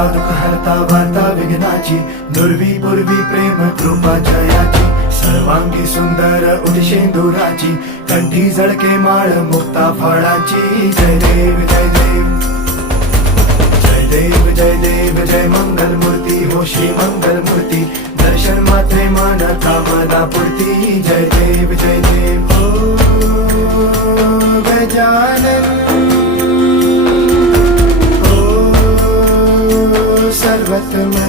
हरता दुःख हरता वार्ता विघ्नाची, दुर्वी पूर्वी प्रेम कृपा जयाची, सर्वांगी सुंदर उदिशेंदुराची, कंठी झळके माळ मुक्ता फळाची. जय देव जय देव जय देव जय देव जय मंगल मूर्ती हो श्री मंगल मूर्ती, दर्शन मात्रे मन कामना पूर्ती. जय देव जय देव हो गजानन हो सर्वतमन.